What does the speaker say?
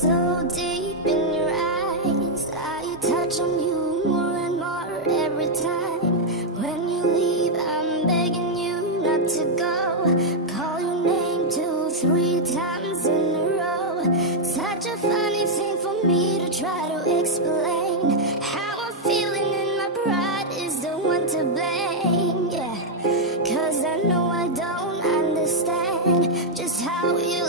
so deep in your eyes. I touch on you more and more every time. When you leave, I'm begging you not to go. Call your name 2, 3 times in a row. Such a funny thing for me to try to explain. How I'm feeling and my pride is the one to blame. Yeah, 'cause I know I don't understand just how you